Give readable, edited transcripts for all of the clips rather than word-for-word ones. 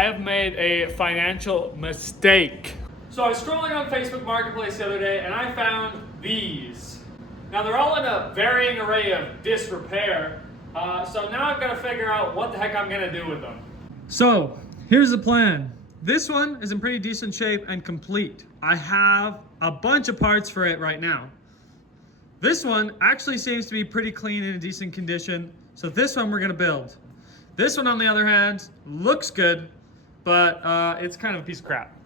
I have made a financial mistake. So I was scrolling on Facebook Marketplace the other day and I found these. Now they're all in a varying array of disrepair. So now I've got to figure out what the heck I'm gonna do with them. So here's the plan. This one is in pretty decent shape and complete. I have a bunch of parts for it right now. This one actually seems to be pretty clean and in decent condition. So this one we're gonna build. This one on the other hand, looks good, but it's kind of a piece of crap.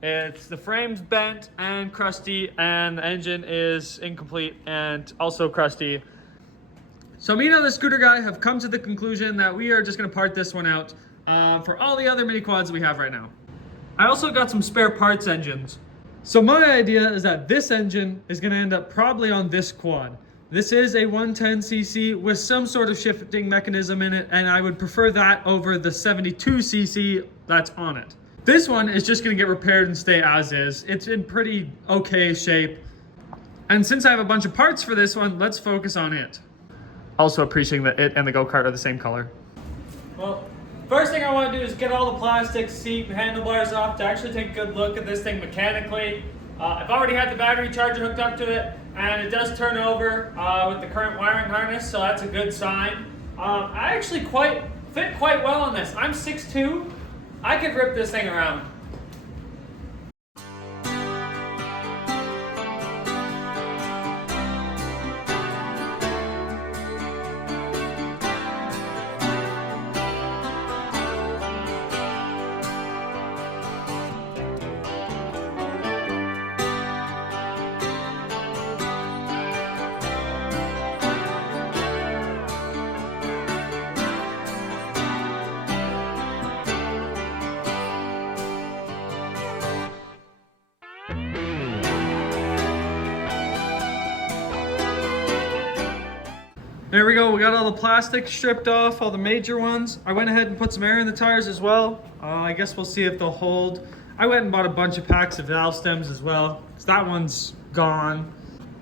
The frame's bent and crusty, and the engine is incomplete and also crusty. So me and the scooter guy have come to the conclusion that we are just gonna part this one out for all the other mini quads we have right now. I also got some spare parts engines. So my idea is that this engine is gonna end up probably on this quad. This is a 110cc with some sort of shifting mechanism in it, and I would prefer that over the 72cc that's on it. This one is just gonna get repaired and stay as is. It's in pretty okay shape. And since I have a bunch of parts for this one, let's focus on it. Also appreciating that it and the go-kart are the same color. Well, first thing I want to do is get all the plastic, seat, and handlebars off to actually take a good look at this thing mechanically. I've already had the battery charger hooked up to it, and it does turn over with the current wiring harness, so that's a good sign. I actually fit quite well on this. I'm 6'2". I could rip this thing around. There we go, we got all the plastic stripped off, all the major ones. I went ahead and put some air in the tires as well. I guess we'll see if they'll hold. I went and bought a bunch of packs of valve stems as well, because that one's gone.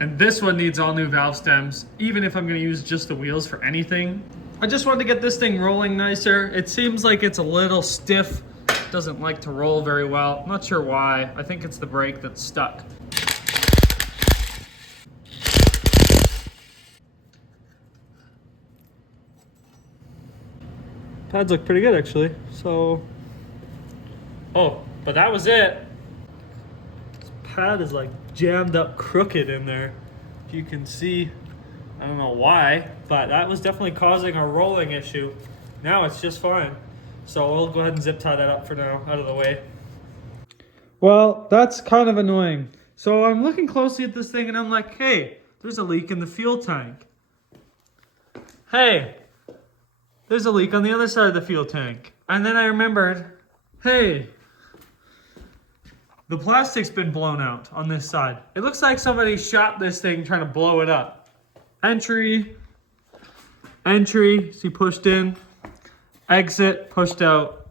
And this one needs all new valve stems, even if I'm gonna use just the wheels for anything. I just wanted to get this thing rolling nicer. It seems like it's a little stiff. It doesn't like to roll very well. I'm not sure why. I think it's the brake that's stuck. Pads look pretty good actually, so. Oh, but that was it. This pad is like jammed up crooked in there. If you can see, I don't know why, but that was definitely causing a rolling issue. Now it's just fine. So we'll go ahead and zip tie that up for now, out of the way. Well, that's kind of annoying. So I'm looking closely at this thing and I'm like, hey, there's a leak in the fuel tank. Hey. There's a leak on the other side of the fuel tank. And then I remembered, hey, the plastic's been blown out on this side. It looks like somebody shot this thing trying to blow it up. Entry, see pushed in, exit, pushed out,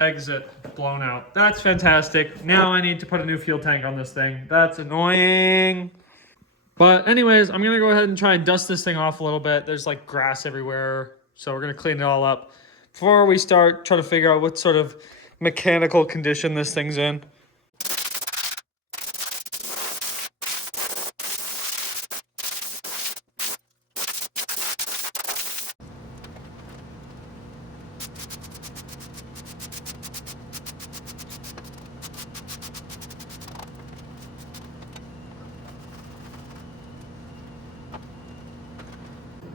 exit, blown out. That's fantastic. Now I need to put a new fuel tank on this thing. That's annoying. But anyways, I'm gonna go ahead and try and dust this thing off a little bit. There's like grass everywhere. So we're gonna clean it all up before we start trying to figure out what sort of mechanical condition this thing's in.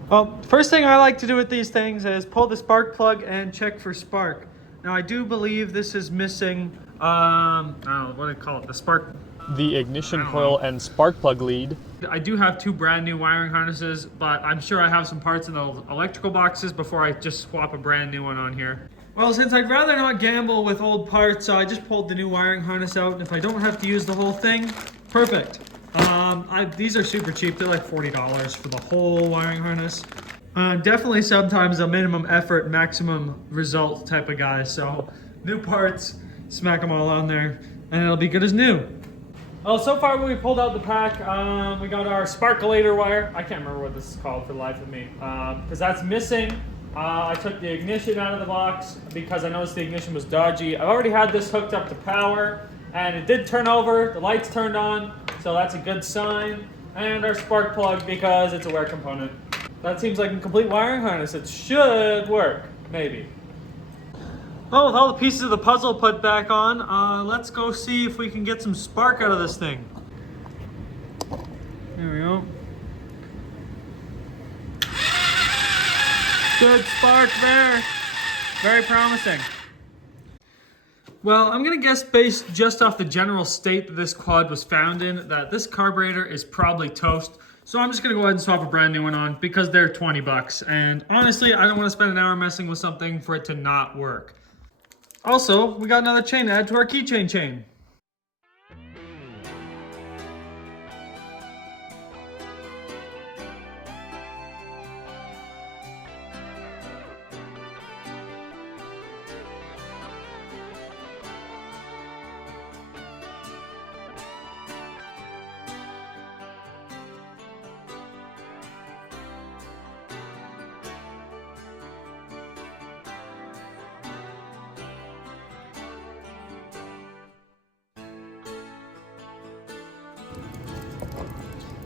Well, first thing I like to do with these things is pull the spark plug and check for spark. Now I do believe this is missing, I don't know, what do you call it, the ignition coil and spark plug lead. I do have two brand new wiring harnesses, but I'm sure I have some parts in the electrical boxes before I just swap a brand new one on here. Well, since I'd rather not gamble with old parts, I just pulled the new wiring harness out, and if I don't have to use the whole thing, perfect. These are super cheap. They're like $40 for the whole wiring harness. Definitely sometimes a minimum effort, maximum result type of guy. So new parts, smack them all on there, and it'll be good as new. Well, so far when we pulled out the pack, we got our sparkulator wire. I can't remember what this is called for the life of me, because that's missing. I took the ignition out of the box because I noticed the ignition was dodgy. I've already had this hooked up to power, and it did turn over. The lights turned on, so that's a good sign. And our spark plug because it's a wear component. That seems like a complete wiring harness. It should work, maybe. Well, with all the pieces of the puzzle put back on, let's go see if we can get some spark out of this thing. There we go. Good spark there. Very promising. Well, I'm gonna guess based just off the general state that this quad was found in, that this carburetor is probably toast. So I'm just gonna go ahead and swap a brand new one on because they're 20 bucks. And honestly, I don't wanna spend an hour messing with something for it to not work. Also, we got another chain to add to our keychain chain.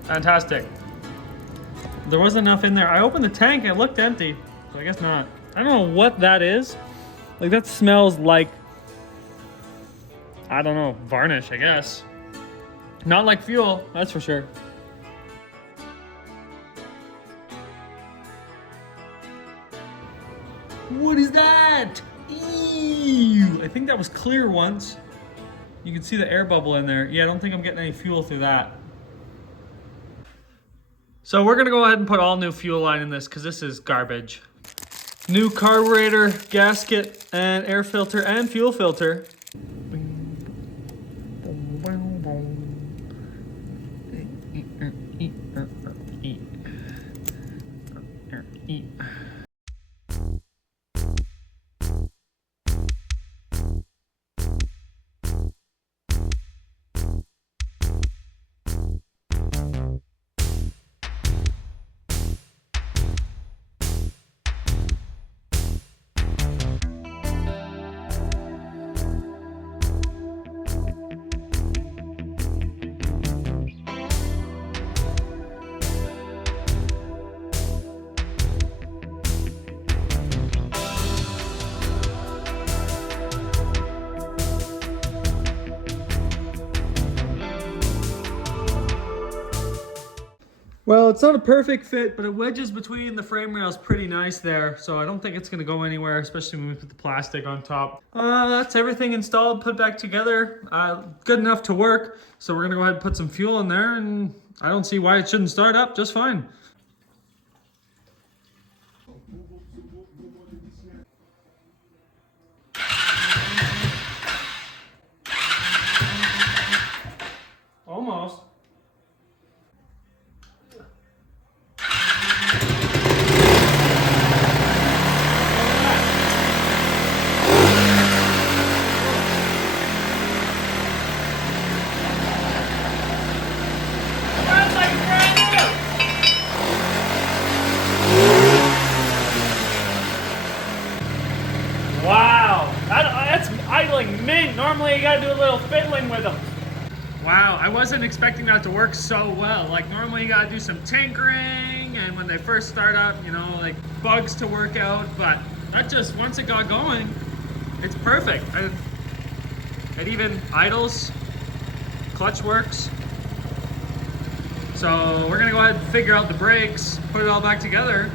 Fantastic. There wasn't enough in there. I opened the tank and it looked empty, so I guess not. I don't know what that is. Like, that smells like, I don't know, varnish, I guess. Not like fuel, that's for sure. What is that? Ew! I think that was clear once. You can see the air bubble in there. Yeah, I don't think I'm getting any fuel through that. So we're gonna go ahead and put all new fuel line in this because this is garbage. New carburetor, gasket, and air filter, and fuel filter. Well, it's not a perfect fit, but it wedges between the frame rails pretty nice there, so I don't think it's gonna go anywhere, especially when we put the plastic on top. That's everything installed, put back together. Good enough to work, so we're gonna go ahead and put some fuel in there, and I don't see why it shouldn't start up just fine. Almost. Wow, that's idling mint. Normally you gotta do a little fiddling with them. Wow, I wasn't expecting that to work so well. Like, normally you gotta do some tinkering, and when they first start up, you know, like bugs to work out, but that just, once it got going, it's perfect. It even idles, clutch works. So we're gonna go ahead and figure out the brakes, put it all back together.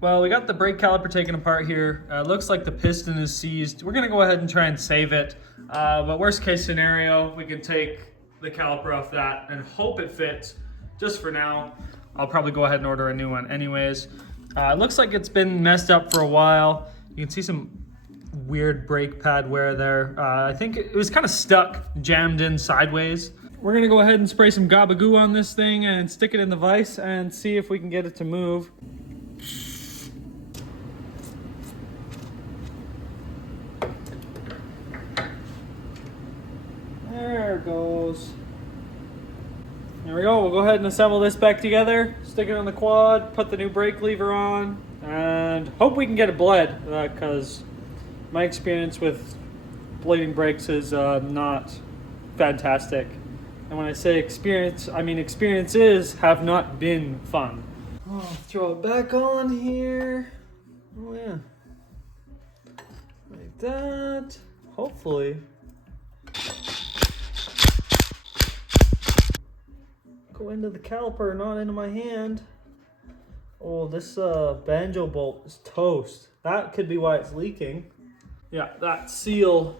Well, we got the brake caliper taken apart here. Looks like the piston is seized. We're gonna go ahead and try and save it. But worst case scenario, we can take the caliper off that and hope it fits. Just for now, I'll probably go ahead and order a new one anyways. Looks like it's been messed up for a while. You can see some weird brake pad wear there. I think it was kind of stuck, jammed in sideways. We're gonna go ahead and spray some Gabagoo on this thing and stick it in the vise and see if we can get it to move. There it goes. There we go. We'll go ahead and assemble this back together, stick it on the quad, put the new brake lever on, and hope we can get it bled, because my experience with bleeding brakes is not fantastic. And when I say experience, I mean experiences have not been fun. Oh, throw it back on here. Oh yeah. Like that. Hopefully. Go into the caliper, not into my hand. Oh, this banjo bolt is toast. That could be why it's leaking. Yeah, that seal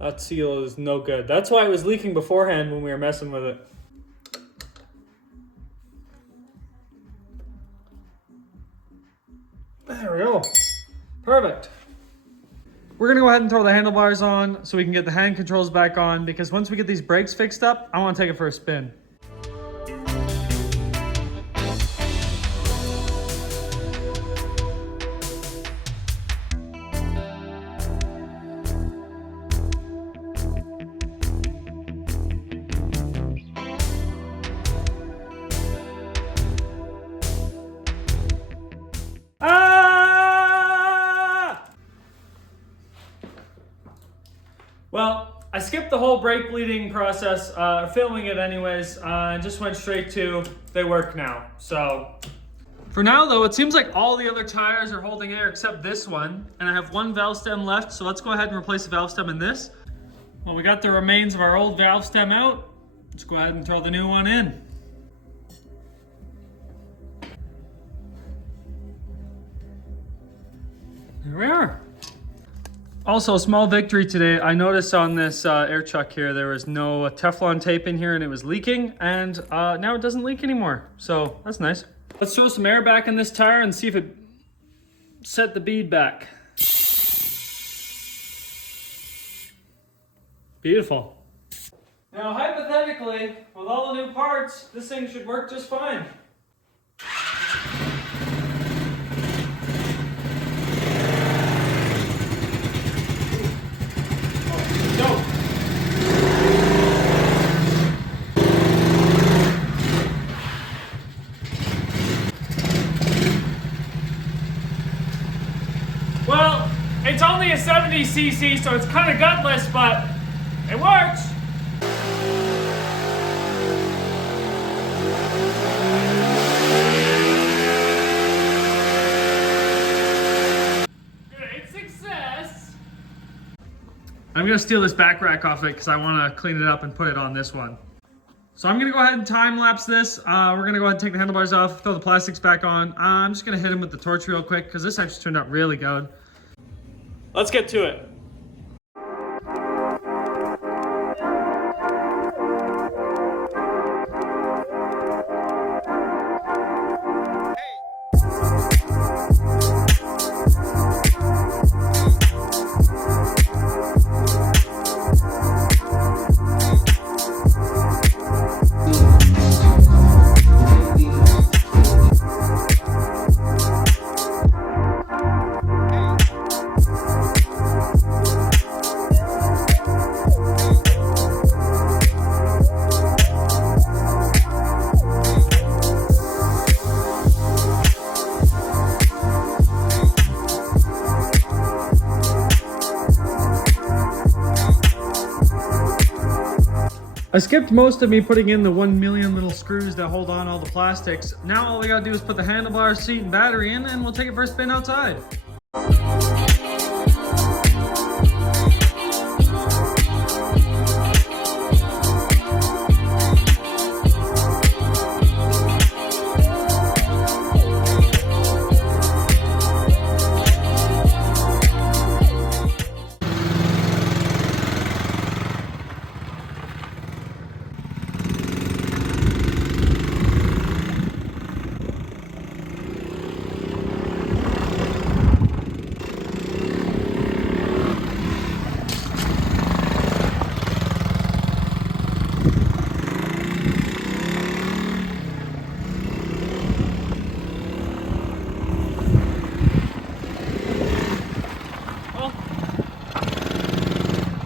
is no good. That's why it was leaking beforehand when we were messing with it. There we go. Perfect. We're gonna go ahead and throw the handlebars on so we can get the hand controls back on, because once we get these brakes fixed up, I wanna take it for a spin. Well, I skipped the whole brake bleeding process, filming it anyways, and just went straight to, they work now. So, for now though, it seems like all the other tires are holding air except this one, and I have one valve stem left, so let's go ahead and replace the valve stem in this. Well, we got the remains of our old valve stem out. Let's go ahead and throw the new one in. There we are. Also, a small victory today. I noticed on this air chuck here, there was no Teflon tape in here and it was leaking, and now it doesn't leak anymore. So that's nice. Let's throw some air back in this tire and see if it set the bead back. Beautiful. Now, hypothetically, with all the new parts, this thing should work just fine. Well, it's only a 70cc, so it's kind of gutless, but it works. Great success. I'm gonna steal this back rack off it because I want to clean it up and put it on this one. So I'm gonna go ahead and time lapse this. We're gonna go ahead and take the handlebars off, throw the plastics back on. I'm just gonna hit him with the torch real quick because this actually turned out really good. Let's get to it. I skipped most of me putting in the 1 million little screws that hold on all the plastics. Now all we gotta do is put the handlebars, seat, and battery in, and we'll take it for a spin outside.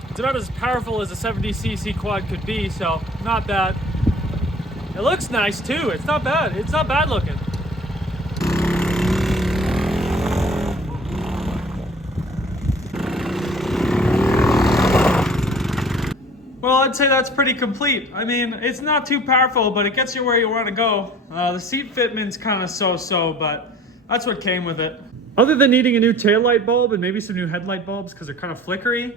It's about as powerful as a 70cc quad could be, so not bad. It looks nice too. It's not bad. It's not bad looking. Well, I'd say that's pretty complete. I mean, it's not too powerful, but it gets you where you want to go. The seat fitment's kind of so-so, but that's what came with it. Other than needing a new taillight bulb and maybe some new headlight bulbs because they're kind of flickery,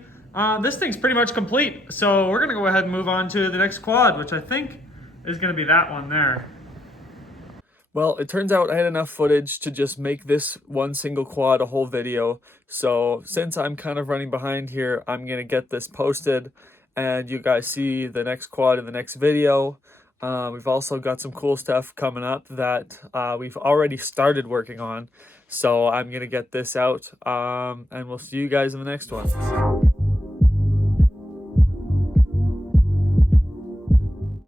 this thing's pretty much complete. So we're gonna go ahead and move on to the next quad, which I think is gonna be that one there. Well, it turns out I had enough footage to just make this one single quad a whole video. So since I'm kind of running behind here, I'm gonna get this posted and you guys see the next quad in the next video. We've also got some cool stuff coming up that we've already started working on. So I'm gonna get this out and we'll see you guys in the next one.